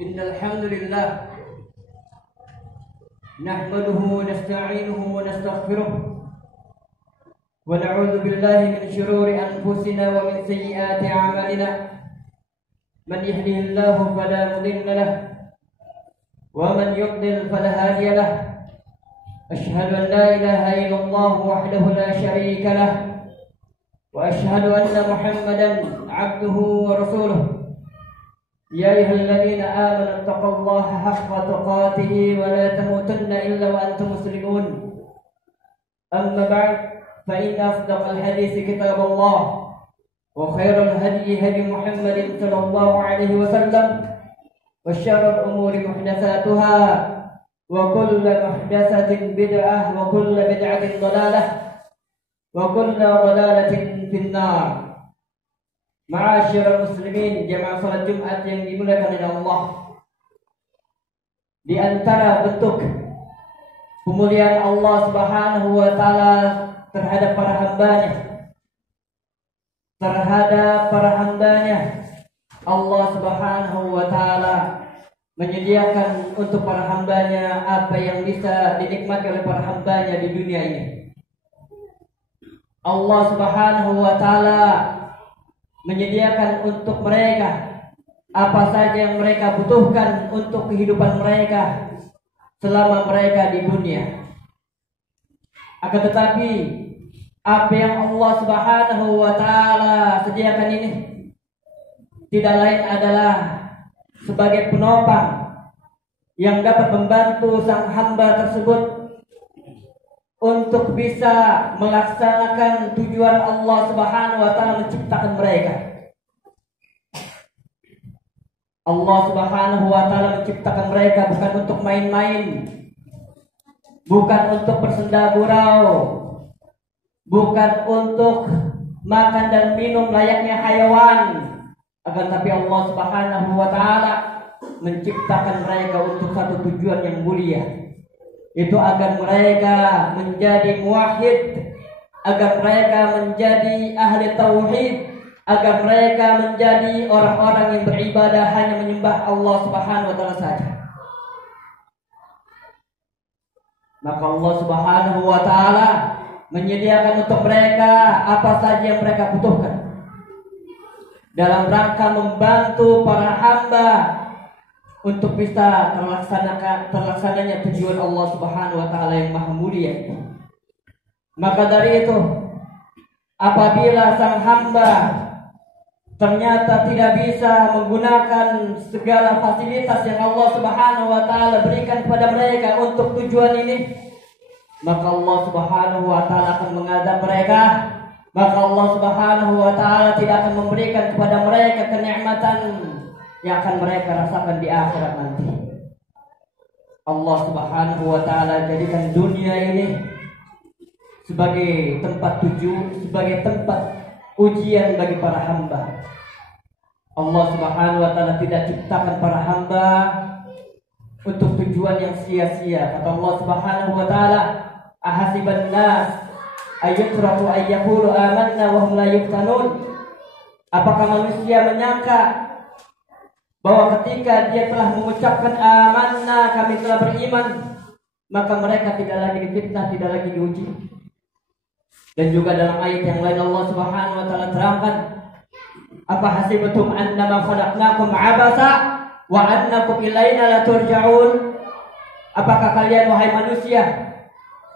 إن الحمد لله نحمده ونستعينه ونستغفره ونعوذ بالله من شرور أنفسنا ومن سيئات أعمالنا من يهده الله فلا مضل له ومن يضلل فلا هادي له أشهد أن لا إله إلا الله وحده لا شريك له وأشهد أن محمدا عبده ورسوله يا أيها الذين آمنوا اتقوا الله حق تقاته ولا تموتن إلا وأنتم مسلمون أما بعد فإن أصدق الحديث كتاب الله وخير الهدي هدي محمد صلى الله عليه وسلم وشر الأمور محدثاتها وكل محدثة بدعة وكل بدعة ضلالة وكل ضلالة في النار. Ma'asyiral muslimin, jamaah salat Jumat yang dimuliakan oleh Allah. Di antara bentuk pemuliaan Allah Subhanahu wa taala terhadap para hambanya, Allah Subhanahu wa taala menyediakan untuk para hambanya apa yang bisa dinikmati oleh para hambanya di dunia ini. Allah Subhanahu wa taala menyediakan untuk mereka apa saja yang mereka butuhkan untuk kehidupan mereka selama mereka di dunia. Akan tetapi apa yang Allah Subhanahu wa taala sediakan ini tidak lain adalah sebagai penopang yang dapat membantu sang hamba tersebut untuk bisa melaksanakan tujuan Allah Subhanahu wa taala menciptakan mereka. Allah Subhanahu wa taala menciptakan mereka bukan untuk main-main, bukan untuk bersenda gurau, bukan untuk makan dan minum layaknya hayawan, akan tapi Allah Subhanahu wa taala menciptakan mereka untuk satu tujuan yang mulia, itu agar mereka menjadi muwahhid, agar mereka menjadi ahli tauhid, agar mereka menjadi orang-orang yang beribadah hanya menyembah Allah Subhanahu wa taala saja. Maka Allah Subhanahu wa taala menyediakan untuk mereka apa saja yang mereka butuhkan dalam rangka membantu para hamba untuk bisa terlaksananya tujuan Allah Subhanahu wa taala yang maha mulia. Maka dari itu, apabila sang hamba ternyata tidak bisa menggunakan segala fasilitas yang Allah Subhanahu wa taala berikan kepada mereka untuk tujuan ini, maka Allah Subhanahu wa taala akan mengadab mereka. Maka Allah Subhanahu wa taala tidak akan memberikan kepada mereka kenikmatan yang akan mereka rasakan di akhirat nanti. Allah Subhanahu wa taala jadikan dunia ini sebagai tempat sebagai tempat ujian bagi para hamba. Allah Subhanahu wa taala tidak ciptakan para hamba untuk tujuan yang sia-sia. Kata Allah Subhanahu wa taala, ahasiban nas ayyutraku ayyaqulu amanna wa hum la yuftanun. Apakah manusia menyangka bahwa ketika dia telah mengucapkan amanna, kami telah beriman, maka mereka tidak lagi difitnah, tidak lagi diuji? Dan juga dalam ayat yang lain Allah Subhanahu wa taala terangkan, apa hasibtum annama khalaqnakum abasa wa annakum ilaina la turja'un? Apakah kalian wahai manusia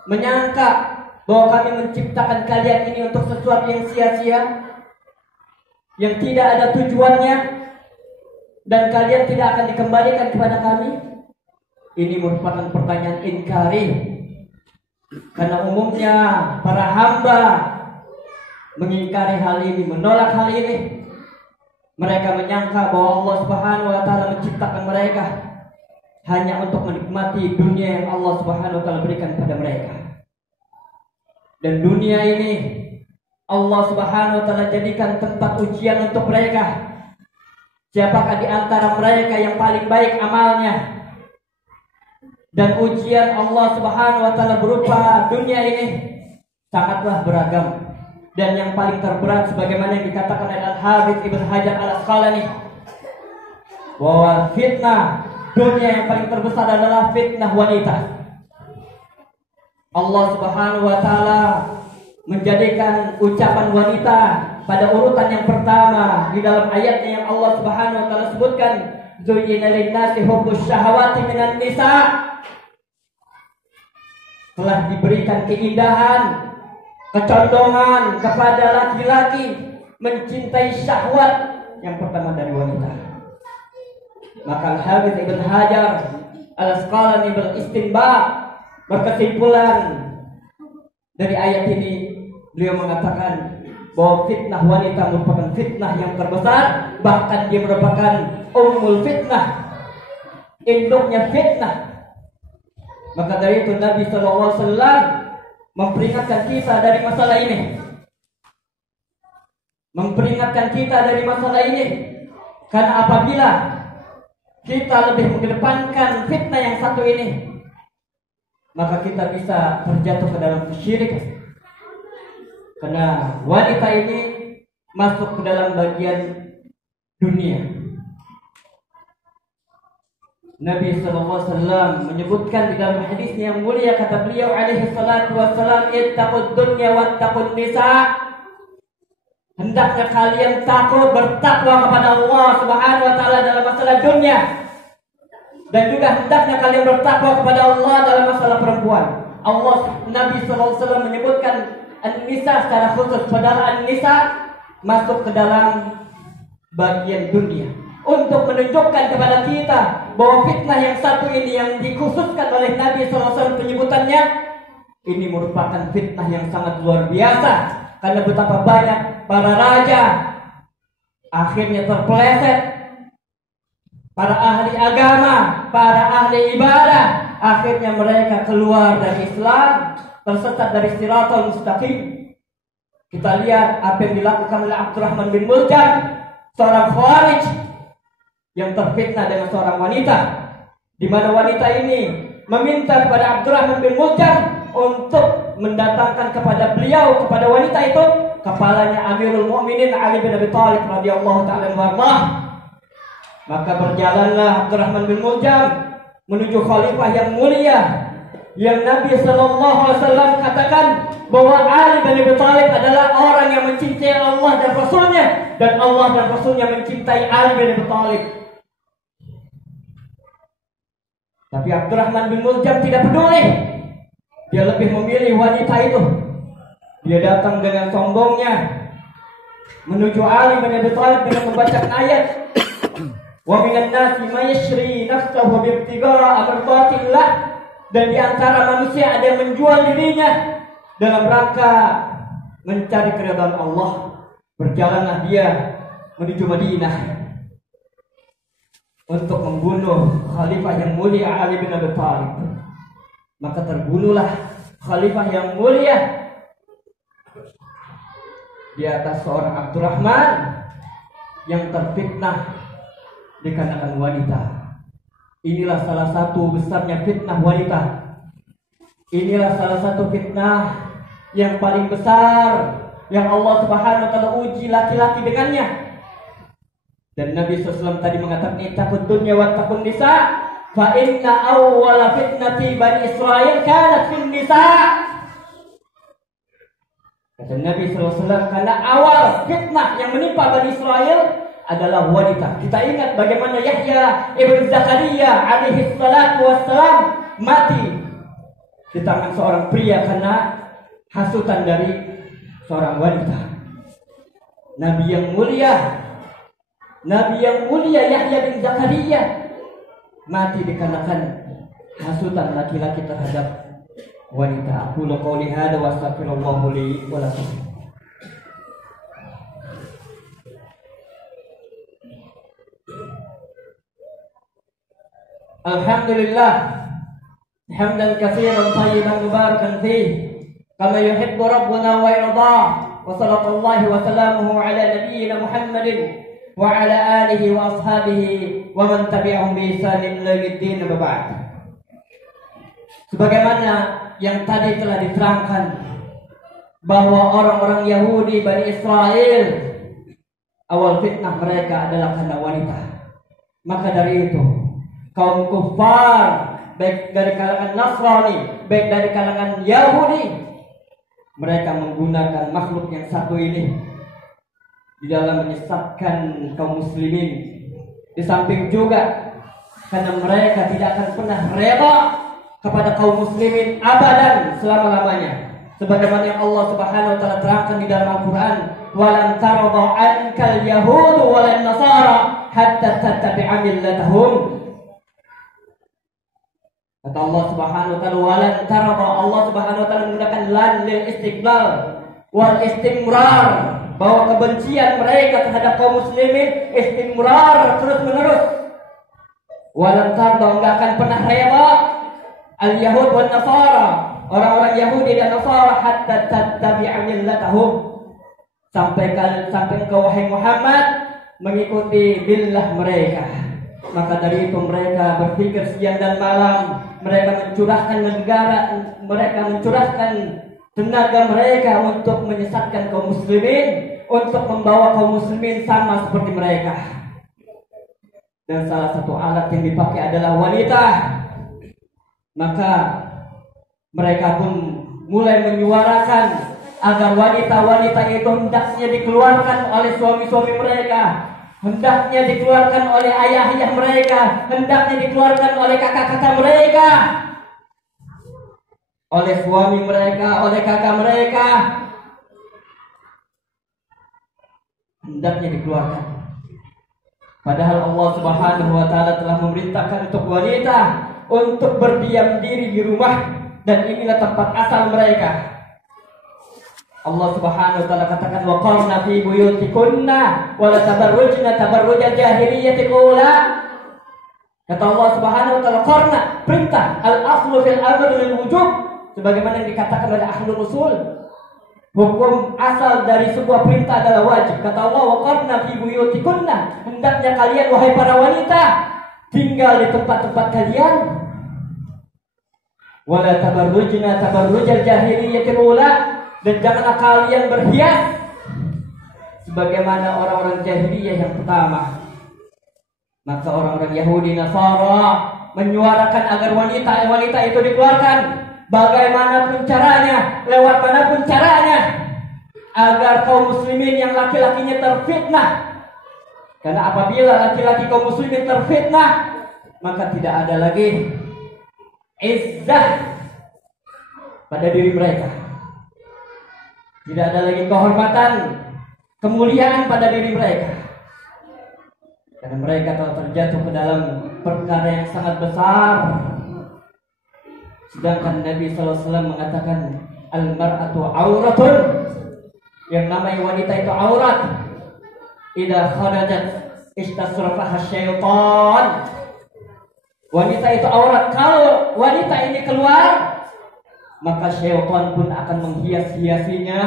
menyangka bahwa kami menciptakan kalian ini untuk sesuatu yang sia-sia, yang tidak ada tujuannya, dan kalian tidak akan dikembalikan kepada kami? Ini merupakan pertanyaan inkari, karena umumnya para hamba mengingkari hal ini, menolak hal ini. Mereka menyangka bahwa Allah Subhanahu wa taala menciptakan mereka hanya untuk menikmati dunia yang Allah Subhanahu wa taala berikan kepada mereka. Dan dunia ini Allah Subhanahu wa taala jadikan tempat ujian untuk mereka. Siapakah di antara mereka yang paling baik amalnya? Dan ujian Allah Subhanahu wa taala berupa dunia ini sangatlah beragam. Dan yang paling terberat sebagaimana yang dikatakan oleh Al-Hafidz Ibnu Hajar Al-Asqalani, bahwa fitnah dunia yang paling terbesar adalah fitnah wanita. Allah Subhanahu wa taala menjadikan ucapan wanita pada urutan yang pertama di dalam ayatnya yang Allah Subhanahu wa taala sebutkan, zuyyina lin-nasi hubbus syahawati minan nisa. Telah diberikan keindahan, kecondongan kepada laki-laki mencintai syahwat yang pertama dari wanita. Maka Al-Hafidz Ibn Hajar Al-Asqalani beristinbat, berkesimpulan dari ayat ini, beliau mengatakan bahwa fitnah wanita merupakan fitnah yang terbesar, bahkan dia merupakan ummul fitnah, induknya fitnah. Maka dari itu Nabi SAW memperingatkan kita dari masalah ini. Karena apabila kita lebih mengedepankan fitnah yang satu ini, maka kita bisa terjatuh ke dalam kesyirikan. Karena wanita ini masuk ke dalam bagian dunia. Nabi SAW menyebutkan di dalam hadis yang mulia, kata beliau alaihi salatu wassalam, ittaqud dunya wattaqun nisa. Hendaknya kalian bertakwa kepada Allah Subhanahu wa taala dalam masalah dunia, dan juga hendaknya kalian bertakwa kepada Allah dalam masalah perempuan. Nabi SAW menyebutkan an-nisa secara khusus, padahal an-nisa masuk ke dalam bagian dunia, untuk menunjukkan kepada kita bahwa fitnah yang satu ini yang dikhususkan oleh Nabi SAW penyebutannya, ini merupakan fitnah yang sangat luar biasa. Karena betapa banyak para raja akhirnya terpeleset, para ahli agama, para ahli ibadah, akhirnya mereka keluar dari Islam, tersesat dari Shiratal Mustaqim. Kita lihat apa yang dilakukan oleh Abdurrahman bin Muljam, seorang Khawarij yang terfitnah dengan seorang wanita, di mana wanita ini meminta kepada Abdurrahman bin Muljam untuk mendatangkan kepada beliau, kepada wanita itu, kepalanya Amirul Mukminin Ali bin Abi Thalib radhiyallahu ta'ala anhu. Maka berjalanlah Abdurrahman bin Muljam menuju khalifah yang mulia, yang Nabi SAW katakan bahwa Ali bin Abi Thalib adalah orang yang mencintai Allah dan Rasulnya, dan Allah dan Rasulnya mencintai Ali bin Abi Thalib. Tapi Abdurrahman bin Muljam tidak peduli. Dia lebih memilih wanita itu. Dia datang dengan sombongnya menuju Ali bin Abi Thalib dengan membacakan ayat, wa minan nasi may yashri nafsahu bibtigha'a mardatillah. Dan di antara manusia ada yang menjual dirinya dalam rangka mencari keridhaan Allah. Berjalanlah dia menuju Madinah untuk membunuh khalifah yang mulia Ali bin Abi Thalib. Maka terbunuhlah khalifah yang mulia di atas seorang Abdurrahman yang terfitnah dikarenakan wanita. Inilah salah satu besarnya fitnah wanita. Inilah salah satu fitnah yang paling besar yang Allah Subhanahu wa taala uji laki-laki dengannya. Dan Nabi SAW tadi mengatakan, ittaqud dunya wattaqun nisa, fa inna awwala fitnati Bani Israil kanat fin nisa. Kata Nabi SAW, karena awal fitnah yang menimpa Bani Israil adalah wanita. Kita ingat bagaimana Yahya ibn Zakaria alaihi salatu wassalam mati di tangan seorang pria karena hasutan dari seorang wanita. Nabi yang mulia Yahya bin Zakaria mati dikarenakan hasutan laki-laki terhadap wanita. Aku qouli hada wa astaghfirullah li wa lakum. Alhamdulillah hamdan katsiran thayyiban mubarakan fihi kama yuhibbu rabbuna wa yarda. Wa sallallahu wa sallamuhu ala nabiyyina Muhammadin wa ala alihi wa ashabihi wa man tabi'ahum bi ihsanin ila yaumil din. Sebagaimana yang tadi telah diterangkan bahwa orang-orang Yahudi Bani Israel awal fitnah mereka adalah karena wanita. Maka dari itu kaum kufar, baik dari kalangan Nasrani, baik dari kalangan Yahudi, mereka menggunakan makhluk yang satu ini di dalam menyesatkan kaum muslimin. Di samping juga karena mereka tidak akan pernah rela kepada kaum muslimin abadan selama-lamanya. Sebagaimana yang Allah Subhanahu wa taala terangkan di dalam Al-Qur'an, "Walan tarda 'ankal yahud walan nasara hatta tattabi'a millatahum." Kata Allah Subhanahu wa taala, "Walan tarda", Allah Subhanahu wa taala menggunakan lan lil istiqlal wal istimrar, bahwa kebencian mereka terhadap kaum muslimin istimrar, terus-menerus. Walan tarda, enggak akan pernah rela al-yahud wan nasara, orang-orang Yahudi dan Nasara, hatta tattabi'a millatahum, sampai engkau wahai Muhammad mengikuti millah mereka. Maka dari itu mereka berpikir siang dan malam, mereka mencurahkan tenaga mereka untuk menyesatkan kaum muslimin, untuk membawa kaum muslimin sama seperti mereka. Dan salah satu alat yang dipakai adalah wanita. Maka mereka pun mulai menyuarakan agar wanita-wanita itu hendaknya dikeluarkan oleh suami-suami mereka, hendaknya dikeluarkan oleh ayah-ayah mereka, hendaknya dikeluarkan oleh kakak-kakak mereka, oleh suami mereka, oleh kakak mereka, hendaknya dikeluarkan. Padahal Allah Subhanahu wa taala telah memerintahkan untuk wanita untuk berdiam diri di rumah, dan inilah tempat asal mereka. Allah Subhanahu wa taala katakan, "Wa qarna fi buyutikunna wa la tabarrujna tabarrujal jahiliyyati ula." Kata Allah Subhanahu wa taala, qarna, perintah, al-aslu fil amr lil wujub, sebagaimana yang dikatakan oleh ahlul usul. Hukum asal dari sebuah perintah adalah wajib. Kata Allah, "Wa qarna fi buyutikunna", hendaknya kalian wahai para wanita tinggal di tempat-tempat kalian. Wa la tabarrujna tabarrujal jahiliyyati ula, dan janganlah kalian berhias sebagaimana orang-orang jahiliyah yang pertama. Maka orang-orang Yahudi Nasara menyuarakan agar wanita itu dikeluarkan, bagaimanapun caranya, lewat manapun caranya, agar kaum muslimin yang laki-lakinya terfitnah. Karena apabila laki-laki kaum muslimin terfitnah, maka tidak ada lagi izzah pada diri mereka. Tidak ada lagi kehormatan, kemuliaan pada diri mereka. Karena mereka telah terjatuh ke dalam perkara yang sangat besar. Sedangkan Nabi SAW mengatakan, "Al-mar'atu auratun", yang namanya wanita itu aurat. Idza kharajat istasrafaha syaitan. Wanita itu aurat. Kalau wanita ini keluar, maka syaitan pun akan menghias-hiasinya.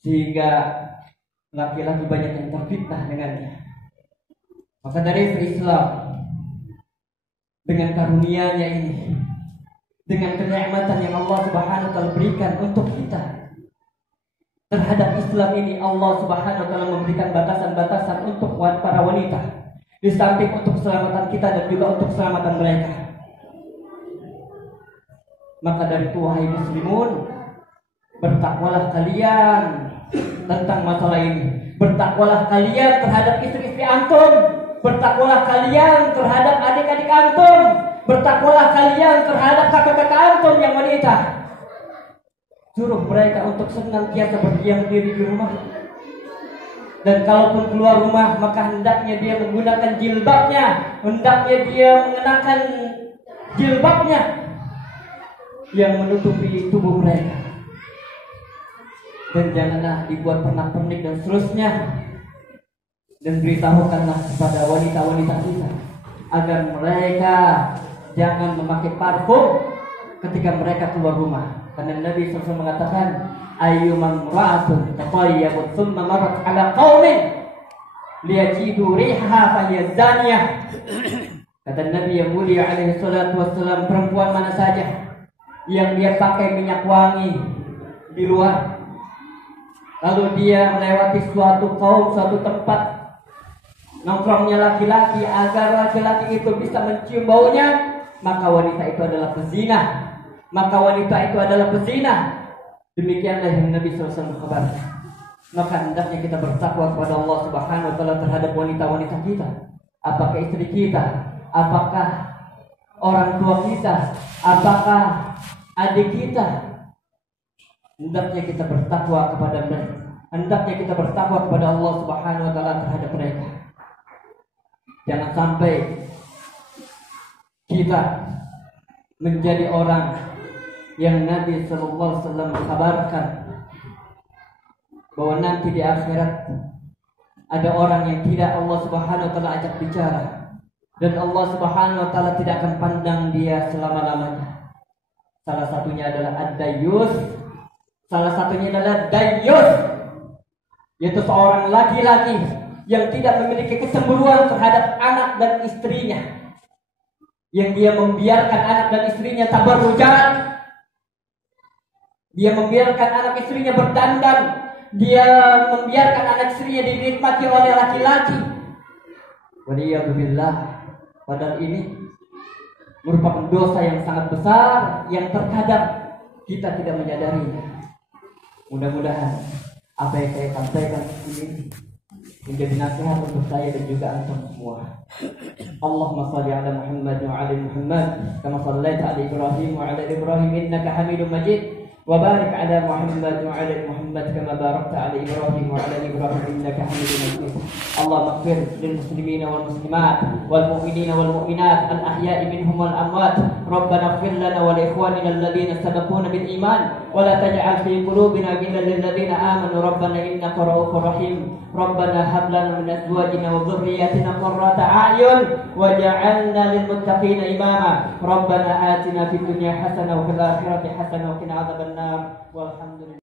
Sehingga laki-laki banyak yang terfitnah dengannya. Maka dari Islam dengan karunia-Nya ini, dengan kenikmatan yang Allah Subhanahu wa taala berikan untuk kita, terhadap Islam ini Allah Subhanahu wa taala memberikan batasan-batasan untuk para wanita. Di samping untuk keselamatan kita dan juga untuk keselamatan mereka. Maka dari itu wahai muslimun, bertakwalah kalian tentang masalah ini. Bertakwalah kalian terhadap istri-istri antum. Bertakwalah kalian terhadap adik-adik antum. Bertakwalah kalian terhadap kakak-kakak antum yang wanita. Suruh mereka untuk senantiasa berdiam diri di rumah. Dan kalaupun keluar rumah, maka hendaknya dia menggunakan jilbabnya, hendaknya dia mengenakan jilbabnya yang menutupi tubuh mereka. Dan janganlah dibuat pernak-pernik dan seterusnya. Dan beritahukanlah kepada wanita-wanita kita agar mereka jangan memakai parfum ketika mereka keluar rumah. Karena Nabi SAW mengatakan, "Ayyuman ra'atun tatayyabut thumma marat 'ala qaumin liyajidu rihaha falyazaniyah." Kata Nabi yang mulia alaihi salatu wassalam, perempuan mana saja yang dia pakai minyak wangi di luar, lalu dia melewati suatu kaum, suatu tempat nongkrongnya laki-laki, agar laki-laki itu bisa mencium baunya, maka wanita itu adalah pezina. Maka wanita itu adalah pezina. Demikianlah yang Nabi SAW kabarkan. Maka hendaknya kita bertakwa kepada Allah Subhanahu wa taala terhadap wanita-wanita kita. Apakah istri kita, apakah orang tua kita, apakah adik kita. Hendaknya kita bertakwa kepada mereka. Hendaknya kita bertakwa kepada Allah Subhanahu wa taala terhadap mereka. Jangan sampai kita menjadi orang yang Nabi sallallahu alaihi wasallam kabarkan bahwa nanti di akhirat ada orang yang tidak Allah Subhanahu wa taala ajak bicara, dan Allah Subhanahu wa taala tidak akan pandang dia selama-lamanya. Salah satunya adalah ad-dayyus. Salah satunya adalah dayyus, yaitu seorang laki-laki yang tidak memiliki kecemburuan terhadap anak dan istrinya, yang dia membiarkan anak dan istrinya tabarrujan, dia membiarkan anak istrinya berdandan, dia membiarkan anak istrinya dinikmati oleh laki-laki. Waliyadzubillah. Padahal ini merupakan dosa yang sangat besar yang terkadang kita tidak menyadarinya. Mudah-mudahan apa yang saya sampaikan ini menjadi nasihat untuk saya dan juga antum semua. Allahumma shalli ala Muhammad wa ala Muhammad kama shallaita ala Ibrahim wa ala Ibrahim innaka Hamidum Majid. وبارك على محمد وعلى محمد كما باركت على إبراهيم وعلى إبراهيم إنك حميد مجيد. اللهم اغفر للمسلمين والمسلمات والمؤمنين والمؤمنات الأحياء منهم والأموات. ربنا اغفر لنا ولإخواننا الذين سبقونا بالإيمان ولا تجعل في قلوبنا غلا للذين آمنوا ربنا إنك رؤوف رحيم. ربنا هب لنا من أزواجنا وذرياتنا قرة أعين وجعلنا للمتقين إماما. ربنا آتنا في الدنيا حسنة وفي الآخرة حسنة وقنا عذاب النار والحمد لله.